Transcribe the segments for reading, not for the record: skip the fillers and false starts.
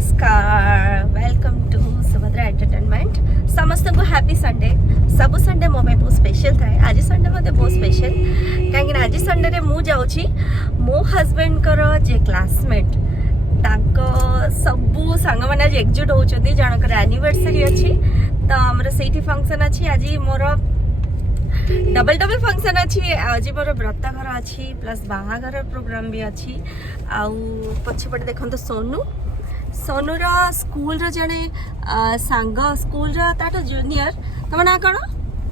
नमस्कार welcome to Subhadra entertainment समस्त को हैप्पी संडे सब संडे मो में बहुत स्पेशल थाए आज संडे मते बहुत स्पेशल कहीं आज संडे रे मु जाउची मो हस्बैंड कर जे क्लासमेट ताको सबु सांग माने आज एक्जिट होचती जनकर एनिवर्सरी अछि तो हमर सेठी फंक्शन अछि आज मोर डबल डबल फंक्शन अच्छी आज मोर व्रत घर अच्छी प्लस बाहागर प्रोग्राम भी अच्छी आउ पछपटे देखो सोनू सोनूर स्कूल जड़े सांग स्कूल ताटा जूनियर तुम ना कौन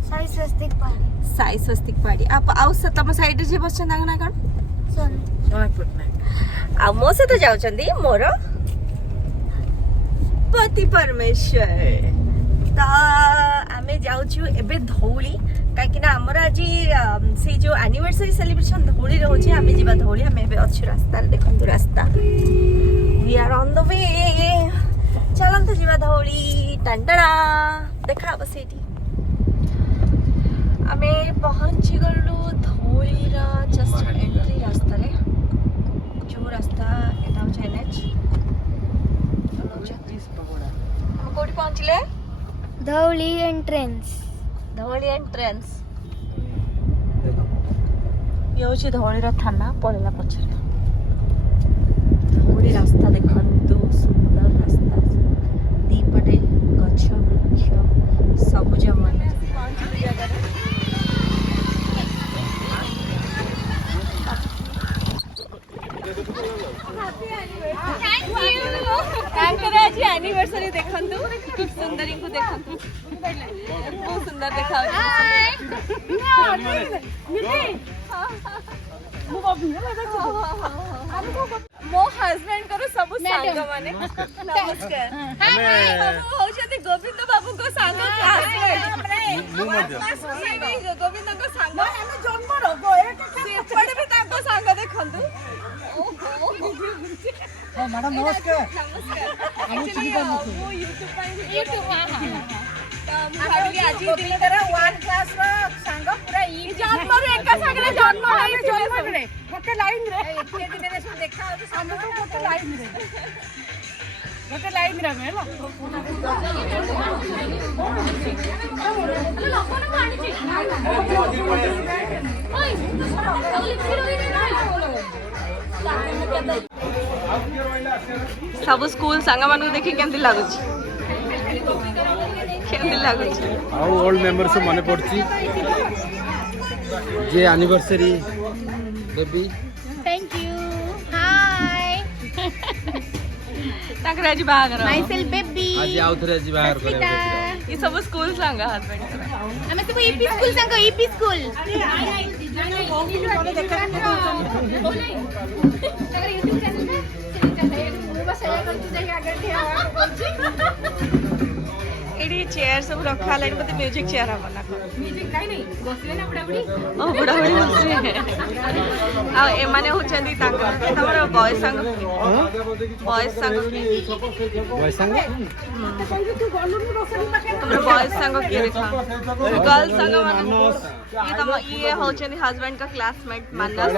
साई स्वस्तिक पाड़ी आउ तुम साइड जी बस ना कौन आ मो सहित जाउछंदी मोर पति परमेश्वर तो आमे जाउछु एबे धौली कहीं आमर आज से जो एनिवर्सरी सेलिब्रेशन धौली रोचे आम जा धौली आम अच्छे रास्ता देखो रास्ता we are on the way चलते जा धौली टंटना देखा से आम पहुंची गलु धौली जस्ट एंट्री रास्ता रे जो रास्ता एटा हो एनएच हम कोठी पहुंचले धौली एंट्रेंस ये हूँ धौली थाना पड़ेगा पचर धौली रास्ता देखु सुंदर रास्ता दीपटे गछ वृक्ष सबुज मन आज एनिवर्सरी देखंतु खूब सुंदरी को देखंतु बहुत सुंदर देखा मो हस्बैंड करो सब सांग माने नमस्कार होचते गोविंद बाबू को सांग गोविंद को सांग जन्म रोगो सेपड़े भी ताको सांग देखंतु मैडम नमस्कार वो यूट्यूब भाभी आज दिनकर 1 क्लास रो सांग पूरा ई जन्म रे एका संगे जन्म है जन्म रे गोटे लाइन रे एते दिन सब देखा हो सामने तो गोटे लाइन रे मेला सब स्कूल सांग मान देखी केमती लागुच ओल्ड मेंबर से मन पड़ची जे anniversary baby thank you hi ताकर आज बाहागर माय सेल्फ बेबी आज आउथरे आज बाहर करे ये सब स्कूल सांग हस्बैंड हमें सब ईपी स्कूल संग ईपी स्कूल एडी चेयर सब रखा लाइन मते म्यूजिक चेयर हम ना म्यूजिक नहीं बसले ना बुढ़ाबुढ़ी ओ बुढ़ाबुढ़ी बसले आ ए माने होचंदी तांका तमरो बॉयज संग तमरो बॉयज संग के देखा गर्ल्स संग माने ये तम ये होचंदी हस्बैंड का क्लासमेट मानस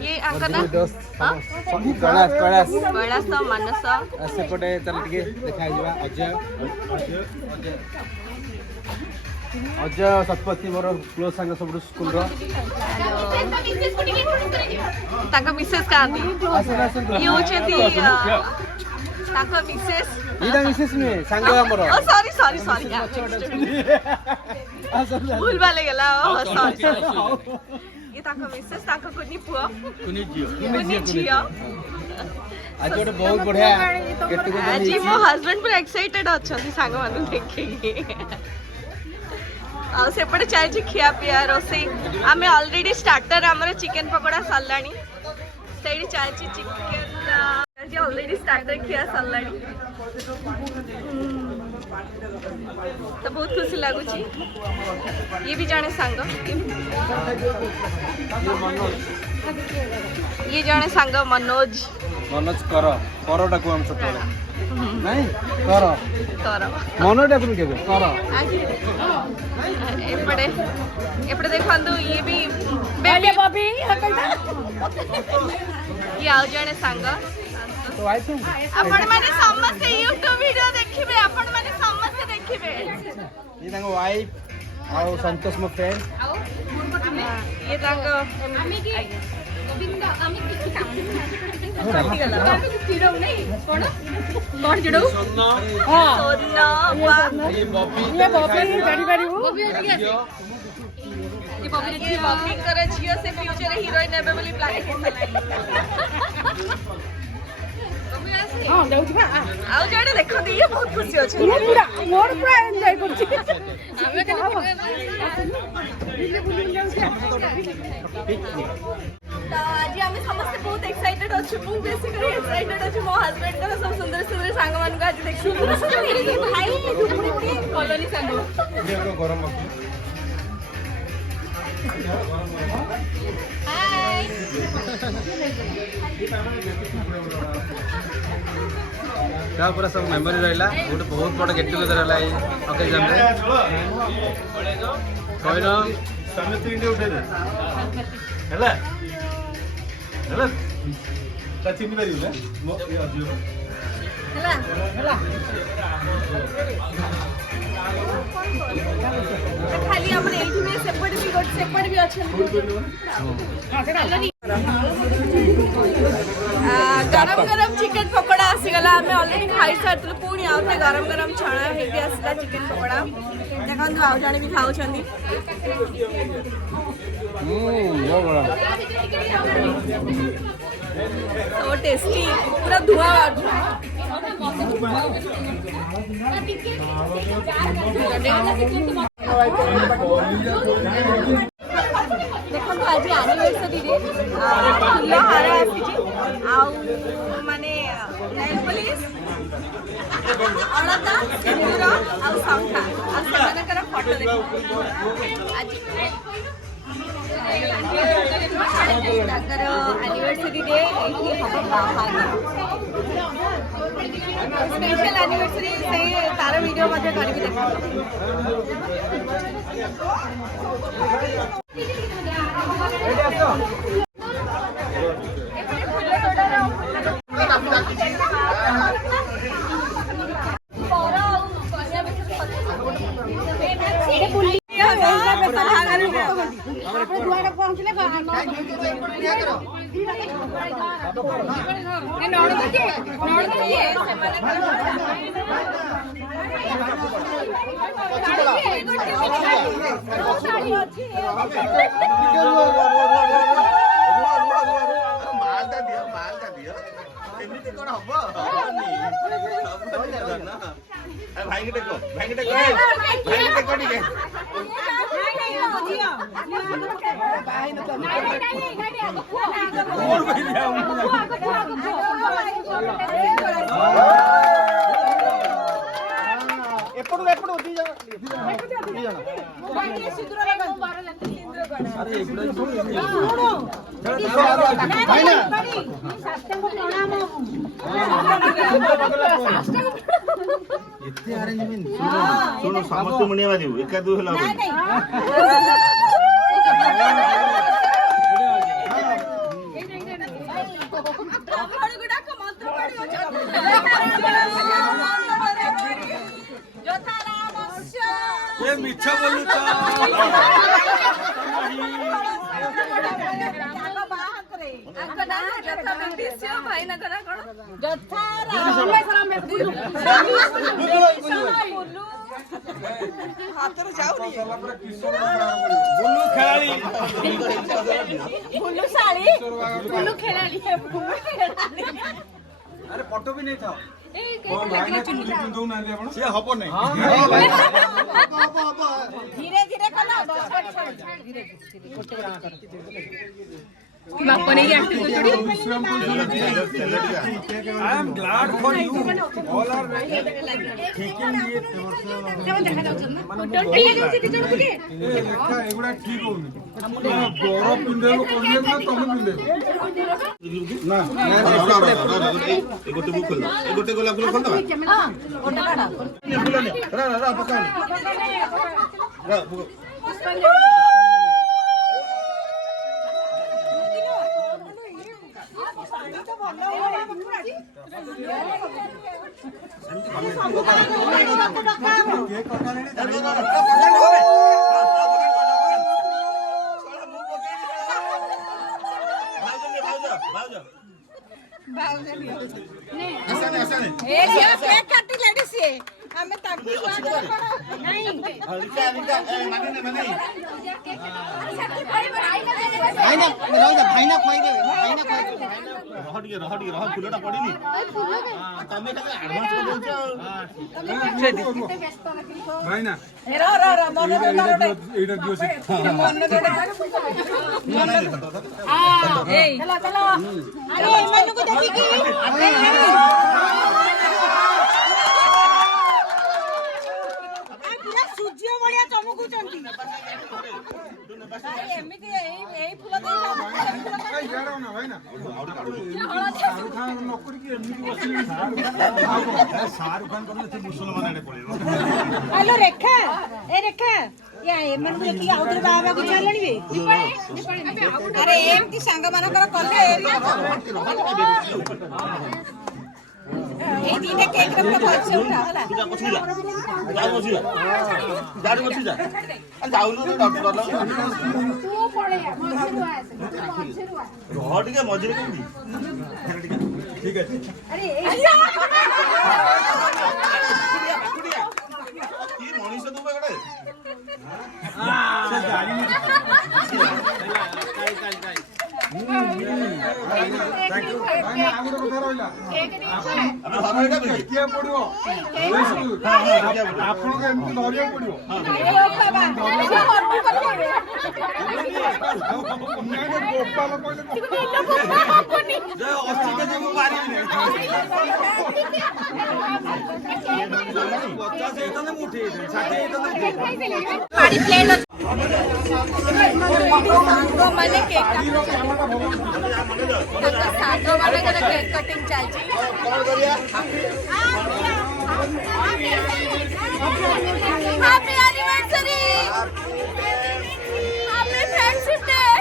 ये अंका ना कैलाश तो मानस सेपटे चल टिके देखा जिवा अजय शतपथी मोर क्लोज संग सब स्कूल रो ताका मिसेस कांदी ये होचंदी ताका मिसेस इदा मिसेस में संग हमरो ओ सॉरी भूल वाले गेला ओ सॉरी ये ताका मिसेस ताका कोनी पुआ कोनी जियो आज गोटे बहुत बढ़िया गेट आज मो हस्बैंड पूरा एक्साइटेड अछंती सांग मानु देखि आ सेपटे चलछि खिया पिया रोसे आमे ऑलरेडी स्टार्टर हमर चिकन पकोड़ा सल्लानी सेडी चलछि चिकन जे ऑलरेडी स्टार्टर खिया सल्लानी तो बहुत खुशी लगुची ये भी जाने सांग ये जाने सांग मनोज करटा को हम छोटे नहीं कर मनोटा को केबे कर एपड़े देखंतु ये भी बेबी बॉबी ये आउ जने सांग तो वाइफ है आपण माने समस्त YouTube वीडियो देखिबे आपण माने समस्त देखिबे ये तांको वाइफ आ संतोष मो फ्रेंड ये तांग आमी की गोविंद आमी की कटी गला आमी की चिड़ौ नै कोन कोन चिड़ौ सोना ये बॉबी गाड़ी बारी हो बॉबी बॉबी करे झियो से फ्यूचर हीरोइन एबे बोली प्लान हां जाउछी बा आउ जडे देखो दिए बहुत खुशी होछ मोर पूरा एन्जॉय करछी आमे खाली बुली जाउछी तो आज आम समस्त बहुत एक्साइटेड अच्छे बहुत बेसी कर एक्साइटेड अच्छे मो हस्बैंड का सब सुंदर सुंदर सांग मान को आज देखि भाई दुपुरी कॉलोनी सांग ये गरम हाय क्या पूरा सब मेमोरी रहला गोटे बहुत बड़ गेट टुगेदर रहला ये ओकेजन रे कोइनो समस्त इंडिया उठे दे हैला हैला ता चिन्ह पारियो ना मो हैला हैला खाली अपन एठी में सेपरेट भी अच्छा गरम गरम चिकन पकोड़ा आसीगला आम अलरेडी खाई सारी पुणी आउे गरम गरम छणा होगी आसला चिकन पकोड़ा देखो आउ जड़े भी खाऊँ तो टेस्टी पूरा धुआं देखो आज एनिवर्सरी रे फूल हार आसी माने नेल पॉलिश अलता सिंदूर आ शंखा आ सेमानकर फोटो देखो आज ताकर एनिवर्सरी डे एठी हम बाहार स्पेशल एनिवर्सरी से तार वीडियो मध्ये करबी देखो भाई के देखो ठीक है ఎప్పుడు ఎప్పుడు ଏତେ ଆରେଞ୍ଜମେଣ୍ଟ ଶୁଣ ସମସ୍ତେ ମୁଣିବା ଦିବୁ ଏକା ଦୁ ହେଲା ये मिठा बोलू तो भाई ना करा हाथରୁ ଯାଉନି ବୁଲୁ ଖେଳାଳି ବୁଲୁ ଶାଳି ବୁଲୁ ଖେଳାଳି ଆରେ ଫଟୋ ବି ନେଇଥାଅ ସେ ହବ ନାହିଁ ଧୀରେ ଧୀରେ କଲା बापा ने एक्टिंग तो छोड़ी I am glad for you all are taking it केवन देखा जाउछ ना फोटो टेका जाउछ कि जण कुके लेखा एगुडा ठीक होनी बरो पिंदेलो कोने ना तुम पिंदे ना ए गोटे बुक खोल ए गोटे गोला फूल खोल दबा हां गोटे काढा फूल ने रा पका रा ଆମେ ତାଙ୍କୁ ଫୁଲଟା ପଡିନି ତମେ ଖାଲି ଆଡଭାନ୍ସ ଦଉଛ ଭାଇନା ଏଇଟା ଦିଅ ସେ ସୂର୍ଯ୍ୟ ଭଳିଆ ଚମକୁଛନ୍ତି ଏମିତି ଏଇ ଫୁଲ ହ୍ୟାଲୋ ରେଖା ରେଖା ଏମାନଙ୍କୁ ଦେଖିକି ଆଉ ଥରେ ବାହା ହେବାକୁ ଚାଲିବେ ଆରେ ଏମିତି ସାଙ୍ଗ ମାନଙ୍କର କଲେ এই দিনে কেক রে পুরো ভলসে উঠা হলা তুই বসি যা যাও বসি যা গাড়ি বসি যা যাউলু রে ডক্টর ତୁ ପଳେଇଆ ମଝିରୁ ଆସେ ମଝିରୁ ଆ ରହ ଟିକେ ମଝିରେ କେମିତି ଠିକ ଅଛି আরে কি মଣିଷ ତୁ ଗୋଟେ ସେ ଗାଡି କିଏ ପଡିବ ଆପଣଙ୍କୁ ଏମିତି ଧରିବାକୁ ପଡିବ ମାନେ କେକ୍ ସାଙ୍ଗ ମାନଙ୍କର କେକ୍ କଟିଂ ଚାଲିଛି Happy anniversary! Happy friendship day!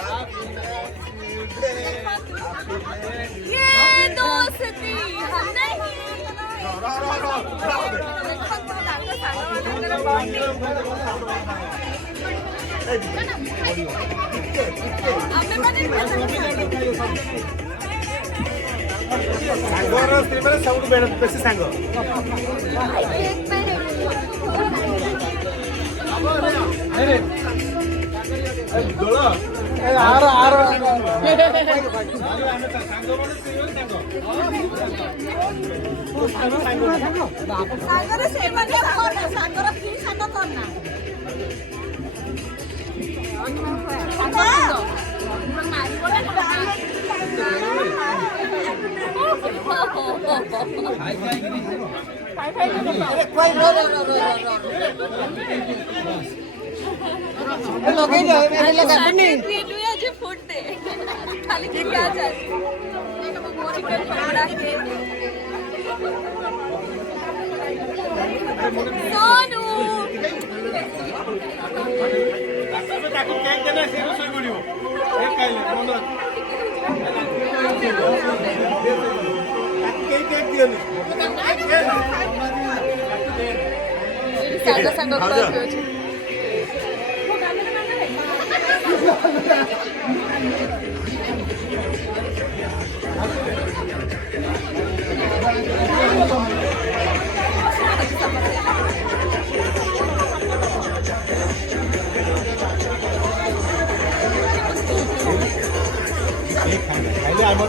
ये दोस्ती हम नहीं ସାଙ୍ଗର ସ୍ତ୍ରୀ ମାନେ ସବୁଠୁ ବେଶୀ ସାଙ୍ଗ ସାଙ୍ଗର ସେମାନେ ସାଙ୍ଗର ସ୍ତ୍ରୀ ସାଙ୍ଗ କରନା फूड दे खाली के क्या चाहिए चिकन पकौड़ा के सोनू ତାକୁ କେକ୍ ଦେଲେ ସେ ରୋଷେଇ ପଡିବ କେକ୍ ଖାଇଲେ ମନ ତାକୁ କେକ୍ ଦିଅନି ସାଙ୍ଗ ସାଙ୍ଗ କରୁଛି ଖାଇଲେ ଆମ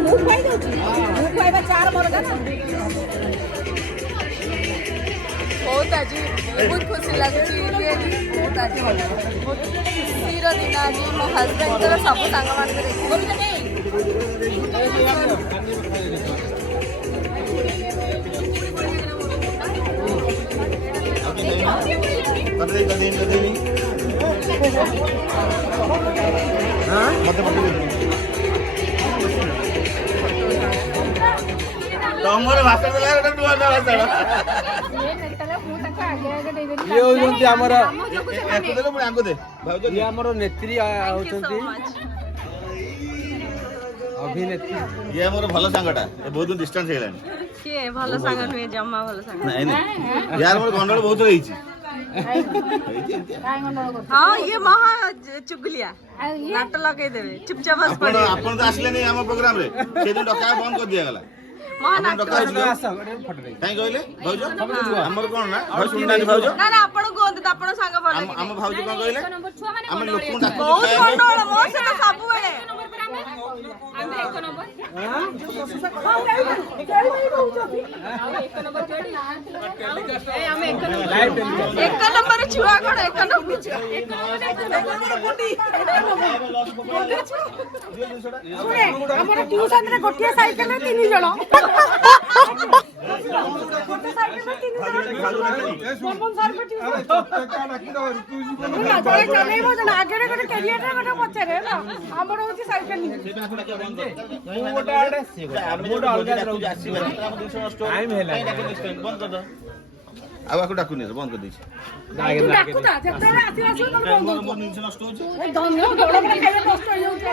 ମୁଁ ଖାଇ ଦଉଛି ମୁଁ ଖାଇବା ଚାର ମରଗା ନା ବହୁତ ଆଜି ବହୁତ ଖୁସି ଲାଗୁଛି ବହୁତ ଆଜି ଖୁସିର ଦିନ ଆଜି ମୋ ହଜବେଣ୍ଡଙ୍କର ସବୁ ସାଙ୍ଗମାନଙ୍କର ମତେ ତମର ଭାଷା ଦେଲା ଗୋଟେ ନୂଆ ନୂଆ ଭାଷା ଇଏ ହଉଛନ୍ତି ଆମର ୟାକୁ ଦେଲେ ମୁଁ ୟାଙ୍କୁ ଦେ ଭାଉଜ ଇଏ ଆମର ନେତ୍ରୀ ହଉଛନ୍ତି ଅଭିନେତ୍ରୀ। ଇଏ ଆମର ଭଲ ସାଙ୍ଗଟା ଏ ବହୁତ ଡିଷ୍ଟାନ୍ସ ହେଇଗଲାଣି। କିଏ ଭଲ ସାଙ୍ଗ ନୁହେଁ, ଜମା ଭଲ ସାଙ୍ଗ ନାଇଁ ନାଇଁ ୟାର ମୋର ଗଣ୍ଡଗୋଳ ବହୁତ ହେଇଛି। ହଁ ଇଏ ମହା ଚୁଗୁଲିଆ ନାଟ ଲଗେଇଦେବେ ଚୁପଚାପ ବସି ଆପଣ ପଡିବେ। ଆପଣ ତ ଆସିଲେନି ଆମ ପ୍ରୋଗ୍ରାମରେ, ସେଇଦିନ ଡକା ବନ୍ଦ କରିଦିଆଗଲା। ମହା ଆପଣ ନାଟ ଡକା ହେଇଥିଲେ ଆସ ଗୋଟେ ଫଟୋ ନେଇ। କାହିଁ କହିଲେ ଭାଉଜ? ଆମର କଣ ନା ଭାଉଜ ଶୁଣିନାହାନ୍ତି ଭାଉଜ? ନା ନା ଆପଣ କୁହନ୍ତୁ ତ ଆପଣ ସାଙ୍ଗ ଭଲ ଆମ ଆମ ଭାଉଜ କଣ କହିଲେ? ଆମେ ଲୋକଙ୍କୁ ଡାକୁଛୁ ବହୁତ ଖାଇବାକୁ। ଗଣ୍ଡଗୋଳ ମୋ ସହିତ ସବୁବେଳେ। ଏକ ନମ୍ବର ଛୁଆ କଣ ଏକ ନମ୍ବର ଛୁଆ। ଆମର ଟ୍ୟୁସନରେ ଗୋଟିଏ ସାଇକେଲରେ 3 ଜଣ। ଜଣେ ଚଲେଇବ ଜଣେ ଆଗରେ ଗୋଟେ କ୍ୟାରିୟରରେ ଗୋଟେ ପଛରେ ହେଲା। ଆମର ହଉଛି ସାଇକେଲ। ଆଉ ଆକୁ ଡାକୁନି ବନ୍ଦ କରିଦେଇଛି। ଡାକୁଥା ଯେତେବେଳେ ଆସିବ ଆସିବ ତମେ ବନ୍ଦ ମୋର କରୁଛ। ଜିନିଷ ନଷ୍ଟ ହଉଛି। ଜଣଙ୍କର ଖାଇବା କଷ୍ଟ ହେଇଯାଉଛି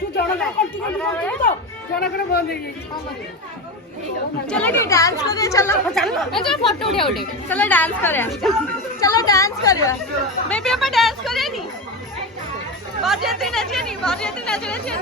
ତୁ ଜଣକା କଣ୍ଟିନ୍ୟୁ କରୁଛୁ ତ ଜଣଙ୍କର ବନ୍ଦ ହେଇଯାଇଛି। चलो कि डांस करिए चलो चलो फोटो उठा उठे चलो डांस करिए चलो डांस करिए बेबी अपन डांस करिए नी बरजाती नाचिए नी बरजाती नाचिए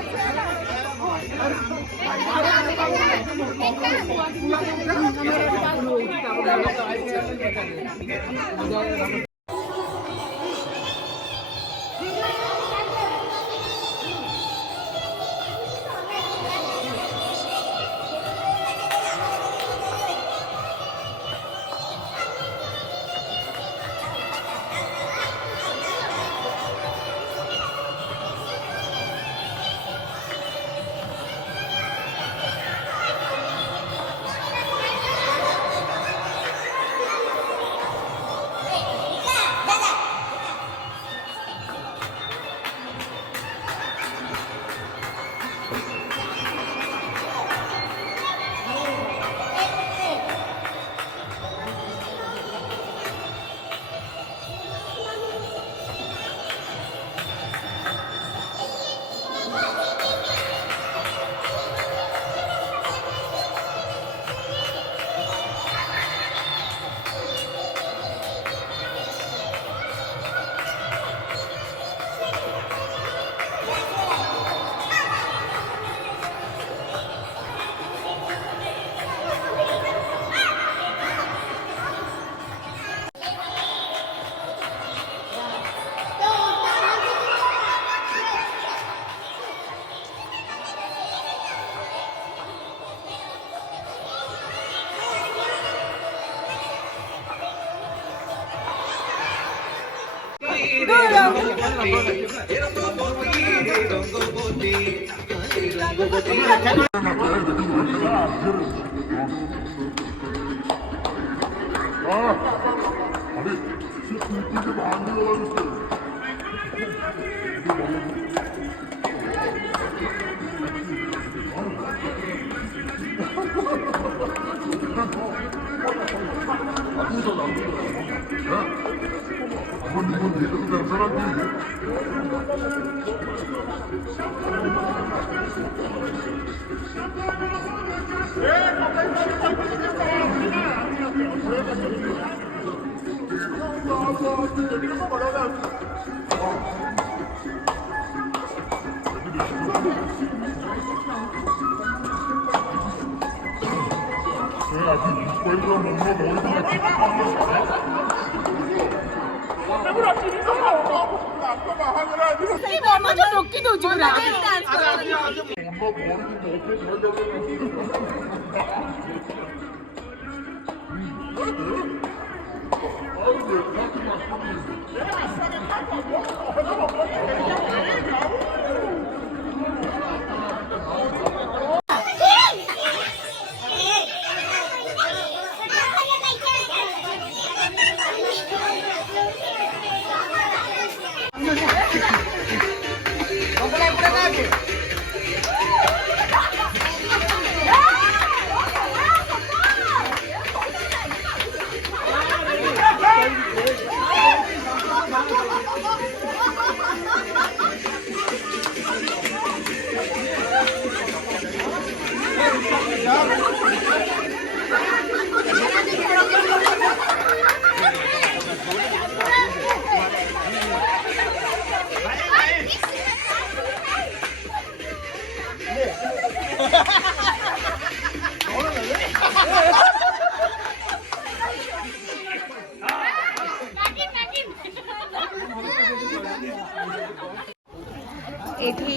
ଏଠି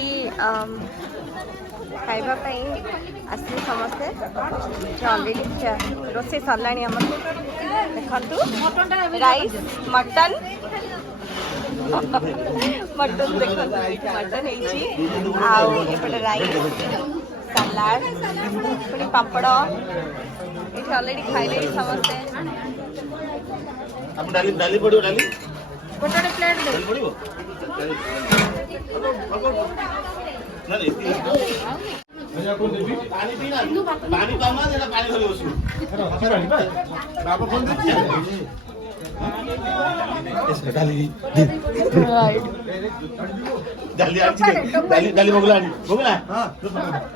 ଖାଇବା ପାଇଁ ଆସିଲେ ସମସ୍ତେ ଅଲରେଡ଼ି ରୋଷେଇ ସରିଲାଣି ଆମର ଦେଖନ୍ତୁ ରାଇସ୍ ମଟନ୍ ମଟନ୍ ଦେଖନ୍ତୁ ମଟନ୍ ହେଇଛି ଆଉ ଏପଟେ ରାଇସ୍ ସାଲାଡ଼ ପୁଣି ପାମ୍ପଡ଼ ଏଠି ଅଲରେଡ଼ି ଖାଇଲେଣି ସମସ୍ତେ ଆପଣ ଡାଲି ପଡ଼ିବ ଡାଲି ଗୋଟେ ଗୋଟେ ପ୍ଲେଟ୍ ଡାଲି ପଡ଼ିବ ନା ପାଣି ପିଇନା ପାଣି ପାଉନା ସେଟା ପାଣି ଧରି ବସିବ ଡାଲି ଆଣିଛି ଡାଲି ବଗୁଲା ଆଣି ବଗୁଲା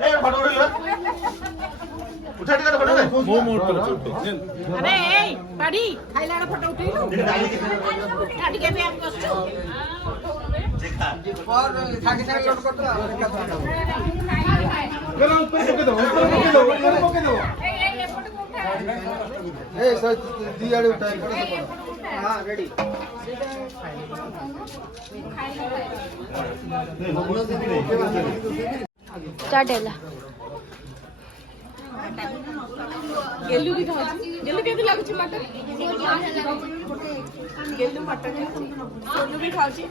ଏ ଫଟୋ ଉଠେଇବା ଉଠା ଟିକେ ଫଟୋ ଆରେ ଏଇ ପାଡ଼ି ଖାଇଲା ବେଳେ ଫଟୋ ଉଠେଇଲୁ ଡାଲି ଟିକେ ବି ଆମେ ବସଛୁ ଦେଖା स्टार्ट ହେଲା गेलू भी खाଉଛି गेलू କେମିତି ଲାଗୁଛି ମଟନ गेलू ମଟନ सोनू भी ଖାଉଛି